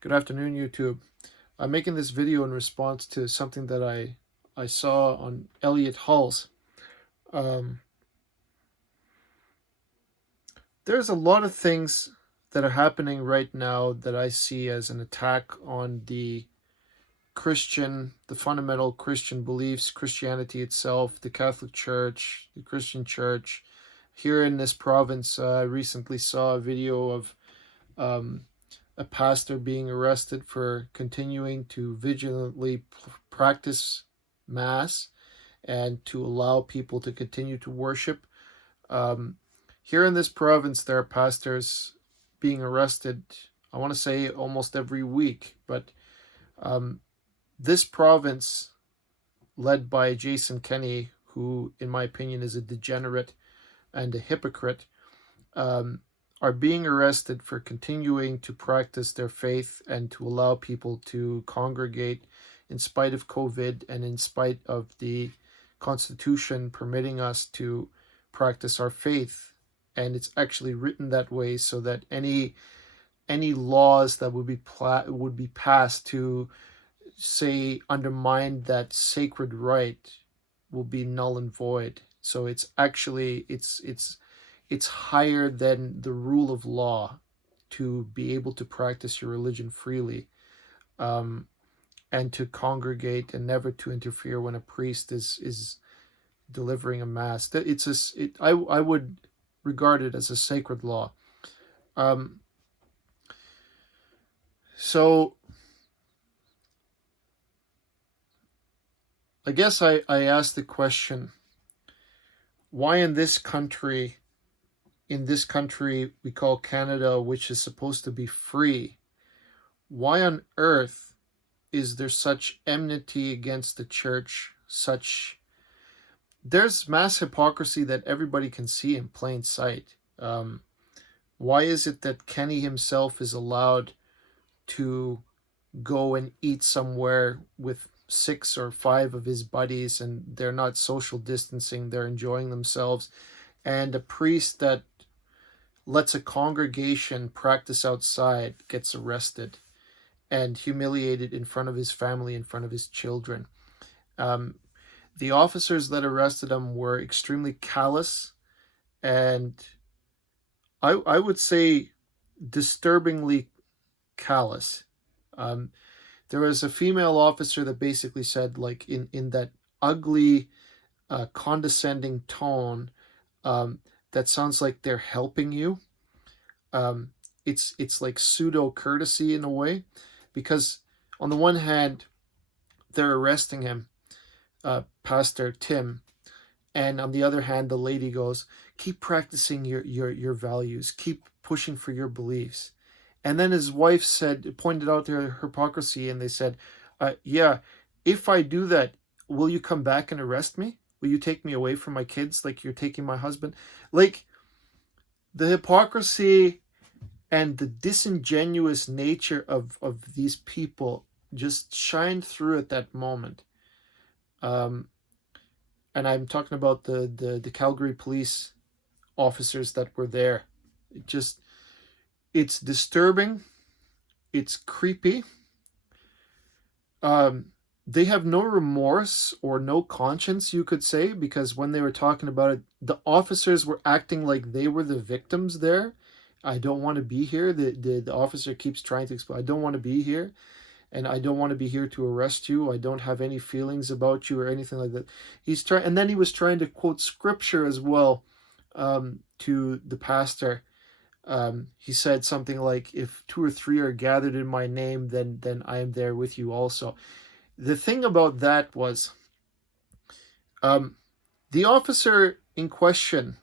Good afternoon, YouTube. I'm making this video in response to something that I saw on Elliot Hall's. Um, there's a lot of things that are happening right now that I see as an attack on the fundamental Christian beliefs, Christianity itself, the Catholic Church, the Christian Church. Here in this province, I recently saw a video of um, a pastor being arrested for continuing to vigilantly practice Mass and to allow people to continue to worship. Um, Here in this province, there are pastors being arrested, I want to say almost every week, but um, this province, led by Jason Kenney, who, in my opinion, is a degenerate and a hypocrite, um, are being arrested for continuing to practice their faith and to allow people to congregate in spite of COVID and in spite of the Constitution permitting us to practice our faith. And it's actually written that way so that any laws that would be passed to say undermine that sacred right will be null and void. So it's actually it's higher than the rule of law to be able to practice your religion freely, um, and to congregate and never to interfere when a priest is delivering a mass. I would regard it as a sacred law. Um, so I guess I asked the question, why in this country we call Canada, which is supposed to be free, why on earth is there such enmity against the church? There's mass hypocrisy that everybody can see in plain sight. Why is it that Kenny himself is allowed to go and eat somewhere with 6 or 5 of his buddies and they're not social distancing, they're enjoying themselves, and a priest that lets a congregation practice outside gets arrested and humiliated in front of his family, in front of his children? Um, the officers that arrested him were extremely callous and I would say disturbingly callous. Um, there was a female officer that basically said, like, in that ugly, condescending tone, that sounds like they're helping you. Um, it's like pseudo courtesy in a way, because on the one hand, they're arresting him, Pastor Tim, and on the other hand, the lady goes, "Keep practicing your values, keep pushing for your beliefs." And then his wife pointed out their hypocrisy, and they said, "Yeah, if I do that, will you come back and arrest me? Will you take me away from my kids like you're taking my husband?" Like, the hypocrisy and the disingenuous nature of these people just shined through at that moment. Um, and I'm talking about the Calgary police officers that were there. It's disturbing. It's creepy. They have no remorse or no conscience, you could say, because when they were talking about it, the officers were acting like they were the victims there. I don't want to be here. The officer keeps trying to explain, I don't want to be here, and I don't want to be here to arrest you. I don't have any feelings about you or anything like that. And then he was trying to quote scripture as well, to the pastor. He said something like, "If 2 or 3 are gathered in my name, then I am there with you also." The thing about that was, the officer in question,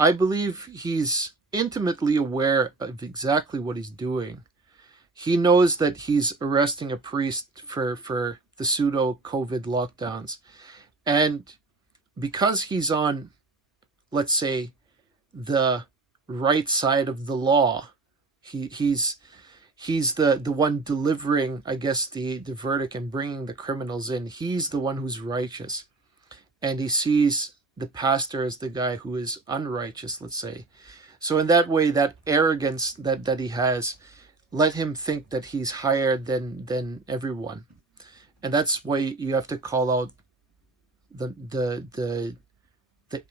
I believe he's intimately aware of exactly what he's doing. He knows that he's arresting a priest for the pseudo COVID lockdowns. And because he's on, let's say, the right side of the law, he's the one delivering, I guess, the verdict and bringing the criminals in. He's the one who's righteous, and he sees the pastor as the guy who is unrighteous, let's say. So in that way, that arrogance that he has, let him think that he's higher than everyone. And that's why you have to call out the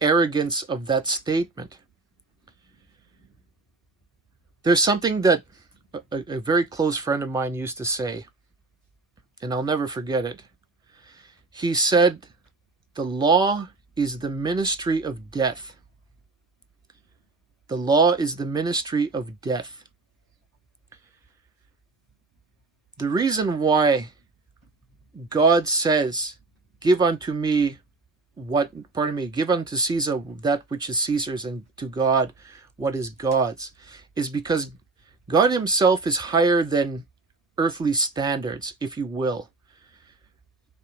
arrogance of that statement. There's something that a very close friend of mine used to say, and I'll never forget it. He said, the law is the ministry of death. The law is the ministry of death. The reason why God says, give unto me give unto Caesar that which is Caesar's, and to God what is God's, is because God himself is higher than earthly standards, if you will.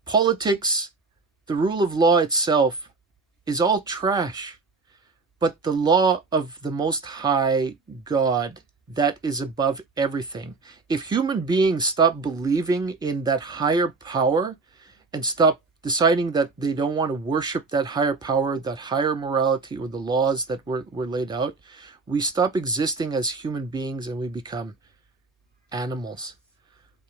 Politics, the rule of law itself, is all trash. But the law of the Most High God, that is above everything. If human beings stop believing in that higher power and stop deciding that they don't want to worship that higher power, that higher morality, or the laws that were laid out, we stop existing as human beings and we become animals,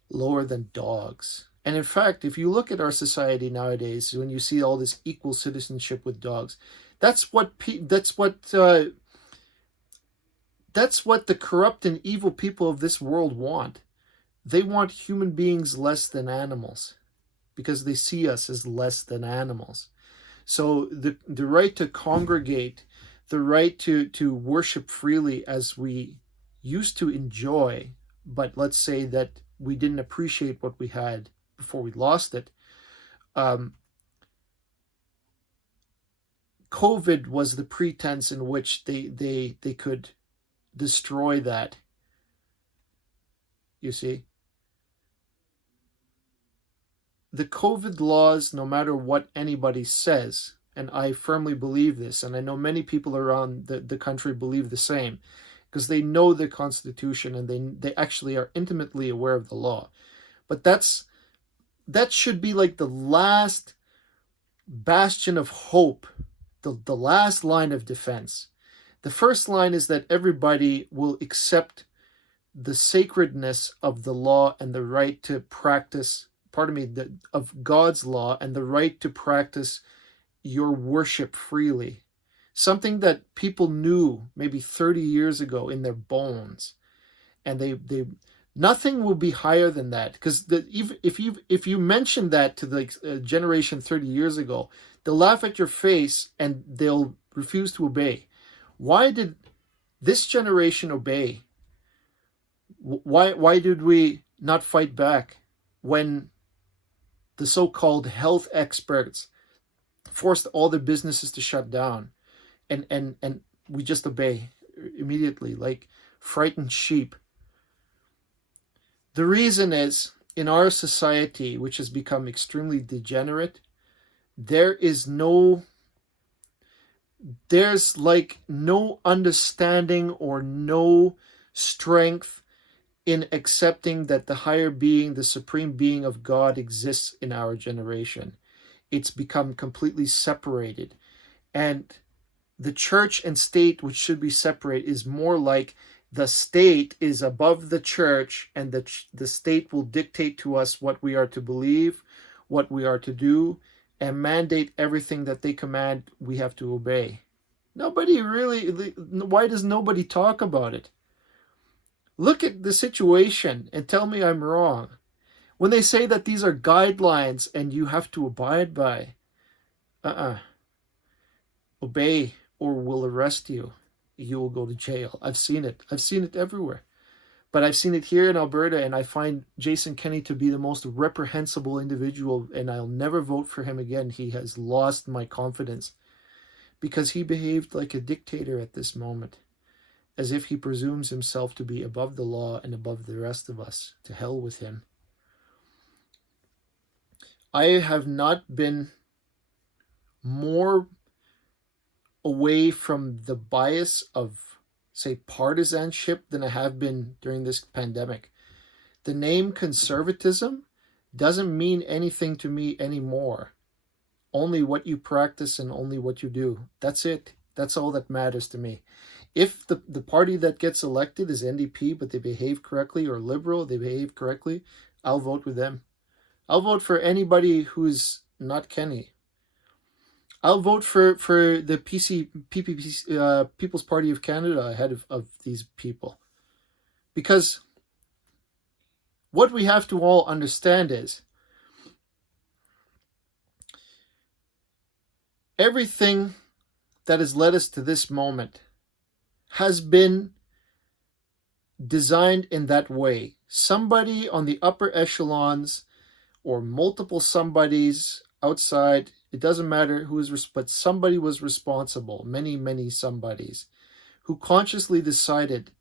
lower than dogs. And in fact, if you look at our society nowadays, when you see all this equal citizenship with dogs, that's what the corrupt and evil people of this world want. They want human beings less than animals, because they see us as less than animals. So the right to congregate, the right to worship freely as we used to enjoy, but let's say that we didn't appreciate what we had before we lost it. COVID was the pretense in which they could destroy that. You see? The COVID laws, no matter what anybody says, and I firmly believe this, and I know many people around the country believe the same, because they know the Constitution and they actually are intimately aware of the law. But that should be like the last bastion of hope, the last line of defense. The first line is that everybody will accept the sacredness of the law and the right to practice, of God's law and the right to practice your worship freely. Something that people knew maybe 30 years ago in their bones. And they nothing will be higher than that, because if you mention that to the generation 30 years ago, they'll laugh at your face and they'll refuse to obey. Why did this generation obey? Why did we not fight back when the so-called health experts forced all their businesses to shut down, and we just obey immediately like frightened sheep? The reason is, in our society, which has become extremely degenerate, there's like no understanding or no strength in accepting that the higher being, the supreme being of God, exists in our generation. It's become completely separated. And the church and state, which should be separate, is more like the state is above the church, and the state will dictate to us what we are to believe, what we are to do, and mandate everything that they command we have to obey. Why does nobody talk about it? Look at the situation and tell me I'm wrong. When they say that these are guidelines and you have to abide by, obey or we'll arrest you. You will go to jail. I've seen it. I've seen it everywhere. But I've seen it here in Alberta, and I find Jason Kenney to be the most reprehensible individual, and I'll never vote for him again. He has lost my confidence because he behaved like a dictator at this moment, as if he presumes himself to be above the law and above the rest of us. To hell with him. I have not been more away from the bias of, say, partisanship than I have been during this pandemic. The name conservatism doesn't mean anything to me anymore. Only what you practice and only what you do. That's it. That's all that matters to me. If the party that gets elected is NDP, but they behave correctly, or Liberal, they behave correctly, I'll vote with them. I'll vote for anybody who's not Kenny. I'll vote for the PPP, People's Party of Canada ahead of these people. Because what we have to all understand is everything that has led us to this moment has been designed in that way. Somebody on the upper echelons or multiple somebodies outside, it doesn't matter who is, but somebody was responsible, many somebodies, who consciously decided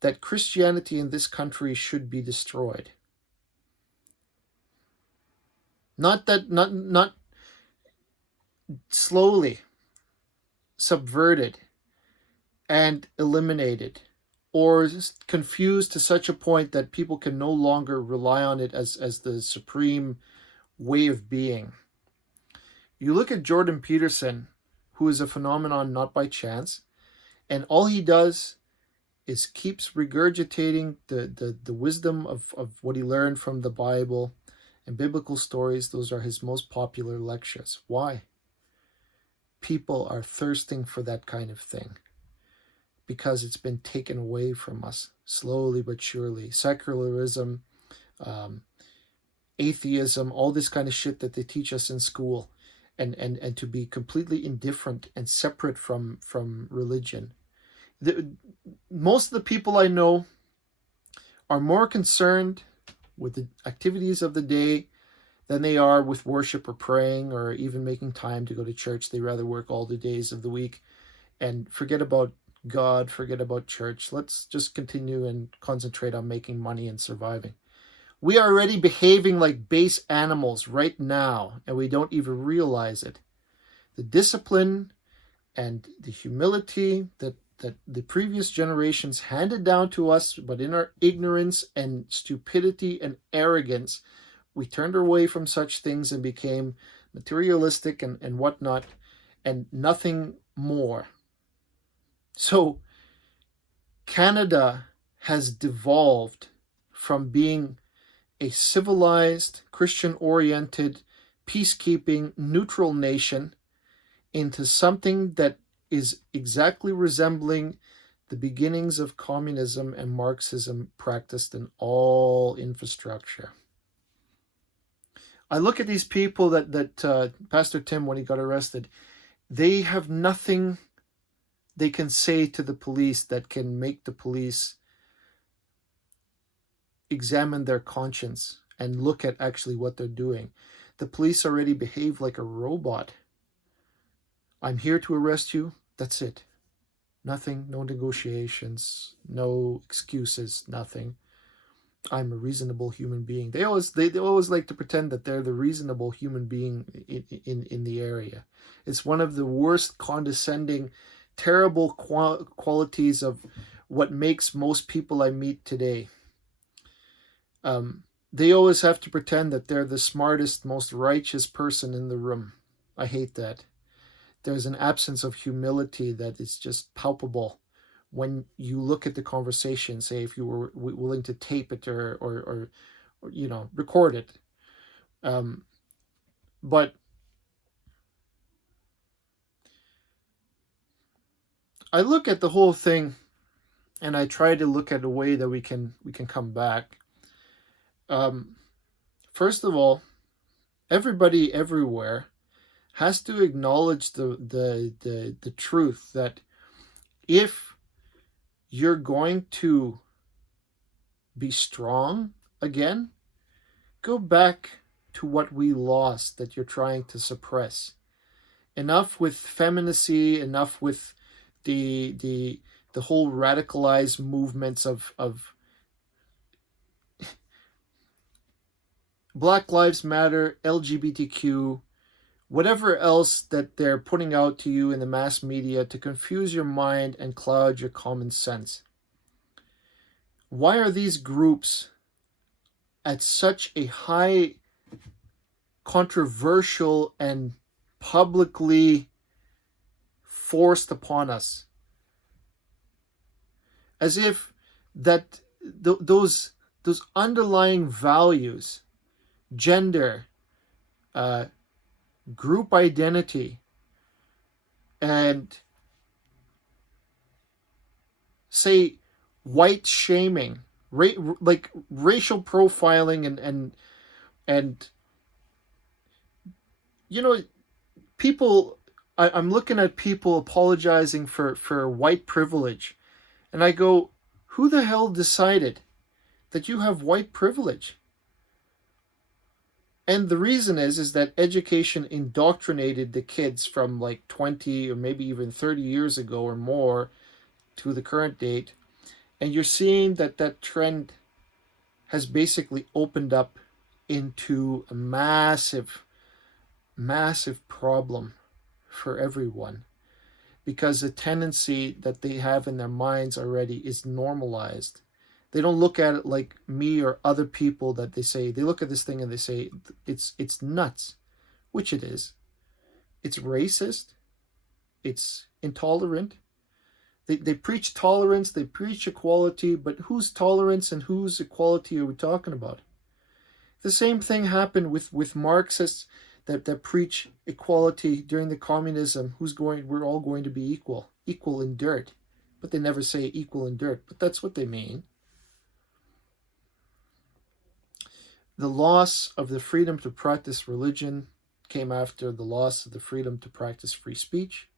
that Christianity in this country should be destroyed. Not slowly subverted and eliminated, or confused to such a point that people can no longer rely on it as the supreme way of being. You look at Jordan Peterson, who is a phenomenon not by chance, and all he does is keeps regurgitating the wisdom of what he learned from the Bible and biblical stories. Those are his most popular lectures. Why? People are thirsting for that kind of thing because it's been taken away from us slowly but surely. Secularism, atheism, all this kind of shit that they teach us in school, and to be completely indifferent and separate from religion. Most of the people I know are more concerned with the activities of the day than they are with worship or praying or even making time to go to church. They rather work all the days of the week and forget about God, forget about church. Let's just continue and concentrate on making money and surviving. We are already behaving like base animals right now, and we don't even realize it. The discipline and the humility that the previous generations handed down to us, but in our ignorance and stupidity and arrogance, we turned away from such things and became materialistic and whatnot, and nothing more. So Canada has devolved from being a civilized, Christian-oriented, peacekeeping, neutral nation into something that is exactly resembling the beginnings of communism and Marxism practiced in all infrastructure. I look at these people that Pastor Tim, when he got arrested, they have nothing they can say to the police that can make the police examine their conscience and look at actually what they're doing. The police already behave like a robot. I'm here to arrest you. That's it. Nothing, no negotiations, no excuses, nothing. I'm a reasonable human being. They always like to pretend that they're the reasonable human being in the area. It's one of the worst condescending, terrible qualities of what makes most people I meet today. They always have to pretend that they're the smartest, most righteous person in the room. I hate that. There's an absence of humility that is just palpable when you look at the conversation. Say if you were willing to tape it or record it. But I look at the whole thing, and I try to look at a way that we can come back. First of all, everybody everywhere has to acknowledge the truth that if you're going to be strong again, go back to what we lost that you're trying to suppress. Enough with femininity, enough with the whole radicalized movements of Black Lives Matter, LGBTQ, whatever else that they're putting out to you in the mass media to confuse your mind and cloud your common sense. Why are these groups at such a high, controversial, and publicly forced upon us? as if that those underlying values, gender, uh, group identity, and say white shaming, like racial profiling, and you know, people. I'm looking at people apologizing for white privilege, and I go, who the hell decided that you have white privilege? And the reason is that education indoctrinated the kids from like 20 or maybe even 30 years ago or more to the current date. And you're seeing that that trend has basically opened up into a massive, massive problem for everyone, because the tendency that they have in their minds already is normalized. They don't look at it like me or other people that they look at this thing and they say it's nuts, which it is. It's racist, it's intolerant. They preach tolerance, they preach equality, but whose tolerance and whose equality are we talking about? The same thing happened with Marxists that preach equality during the communism. We're all going to be equal in dirt. But they never say equal in dirt, but that's what they mean. The loss of the freedom to practice religion came after the loss of the freedom to practice free speech,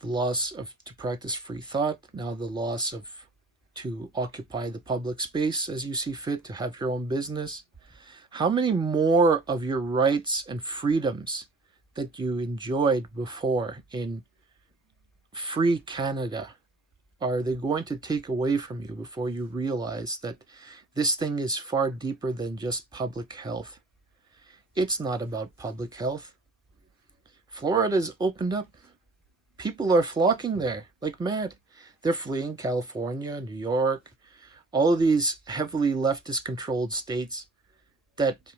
the loss of to practice free thought, now the loss of to occupy the public space as you see fit, to have your own business. How many more of your rights and freedoms that you enjoyed before in free Canada are they going to take away from you before you realize that this thing is far deeper than just public health? It's not about public health. Florida's opened up. People are flocking there like mad. They're fleeing California, New York, all of these heavily leftist controlled states that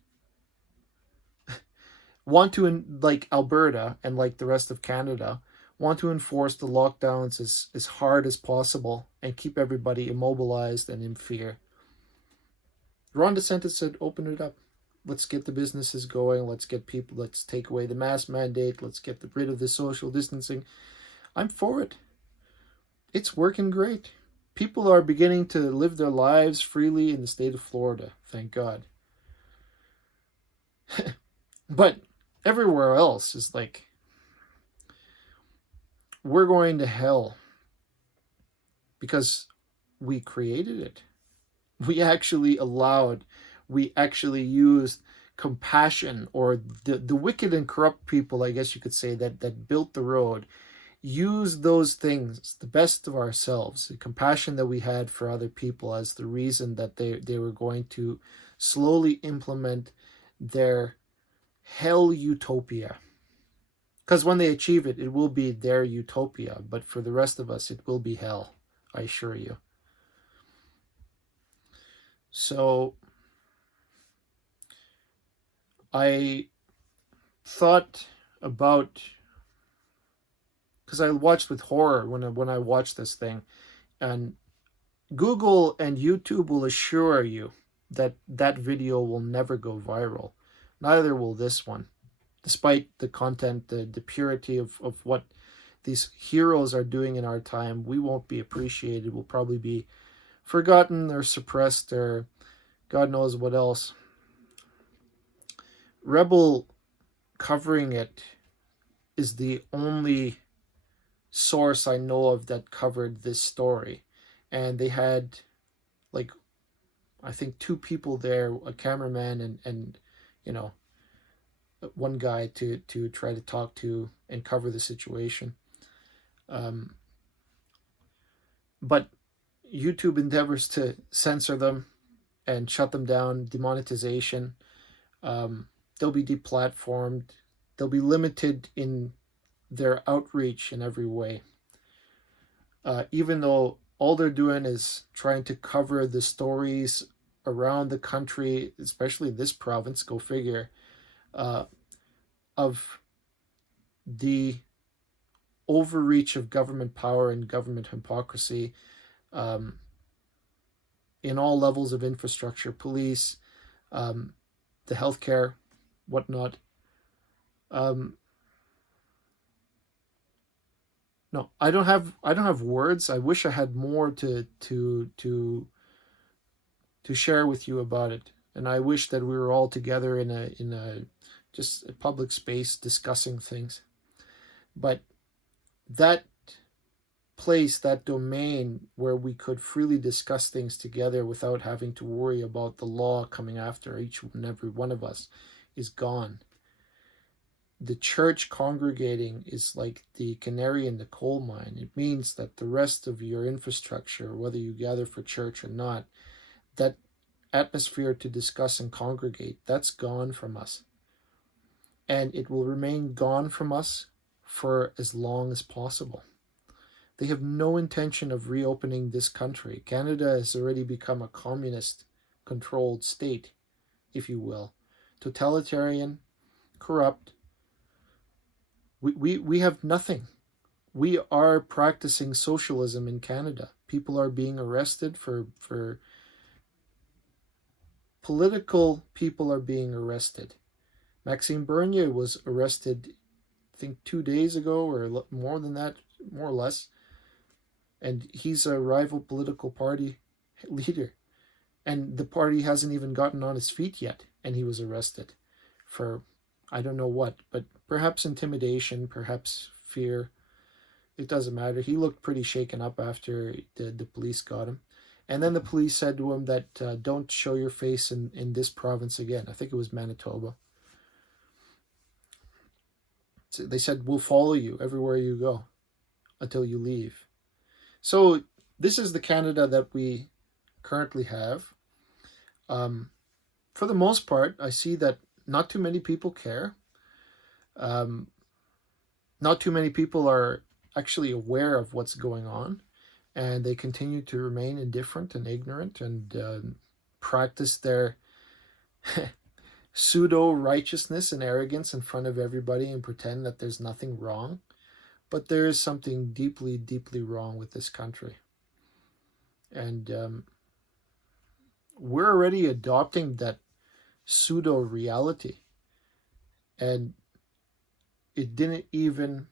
want to, like Alberta and like the rest of Canada, want to enforce the lockdowns as hard as possible and keep everybody immobilized and in fear. Ron DeSantis said, open it up. Let's get the businesses going. Let's take away the mask mandate. Let's get rid of the social distancing. I'm for it. It's working great. People are beginning to live their lives freely in the state of Florida. Thank God. But everywhere else is like, we're going to hell because we created it. We actually used compassion, or the wicked and corrupt people, I guess you could say, that built the road, used those things, the best of ourselves, the compassion that we had for other people, as the reason that they were going to slowly implement their hell utopia. Because when they achieve it, it will be their utopia. But for the rest of us, it will be hell, I assure you. So I thought about, because I watched with horror when I watched this thing, and Google and YouTube will assure you that that video will never go viral. Neither will this one. Despite the content, the purity of what these heroes are doing in our time, we won't be appreciated. We'll probably be forgotten or suppressed or God knows what else. Rebel covering it is the only source I know of that covered this story. And they had, like, I think 2 people there, a cameraman and one guy to try to talk to and cover the situation. But YouTube endeavors to censor them and shut them down, demonetization. They'll be deplatformed. They'll be limited in their outreach in every way. Even though all they're doing is trying to cover the stories around the country, especially this province, go figure, of the overreach of government power and government hypocrisy, um, in all levels of infrastructure, police, um, the healthcare, whatnot. Um, no, I don't have words. I wish I had more to share with you about it, and I wish that we were all together in a just a public space discussing things. But that place, that domain where we could freely discuss things together without having to worry about the law coming after each and every one of us, is gone. The church congregating is like the canary in the coal mine. It means that the rest of your infrastructure, whether you gather for church or not, that atmosphere to discuss and congregate, that's gone from us. And it will remain gone from us for as long as possible. They have no intention of reopening this country. Canada has already become a communist controlled state, if you will. Totalitarian, corrupt. We have nothing. We are practicing socialism in Canada. People are being arrested for political people are being arrested. Maxime Bernier was arrested, I think, 2 days ago or more than that, more or less. And he's a rival political party leader. And the party hasn't even gotten on its feet yet. And he was arrested for I don't know what, but perhaps intimidation, perhaps fear. It doesn't matter. He looked pretty shaken up after the police got him. And then the police said to him that don't show your face in this province again. I think it was Manitoba. So they said, we'll follow you everywhere you go until you leave. So this is the Canada that we currently have. For the most part, I see that not too many people care. Um, Not too many people are actually aware of what's going on, and they continue to remain indifferent and ignorant and practice their pseudo righteousness and arrogance in front of everybody and pretend that there's nothing wrong. But there is something deeply, deeply wrong with this country. And we're already adopting that pseudo reality. And it didn't even,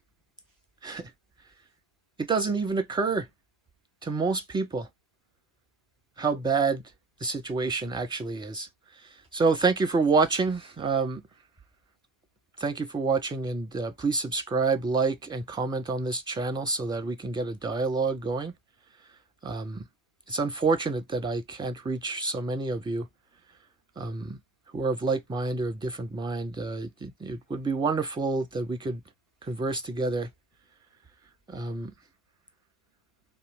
it doesn't even occur to most people how bad the situation actually is. So thank you for watching. Thank you for watching, and please subscribe, like, and comment on this channel so that we can get a dialogue going. It's unfortunate that I can't reach so many of you who are of like mind or of different mind. It would be wonderful that we could converse together.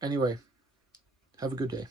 Anyway, have a good day.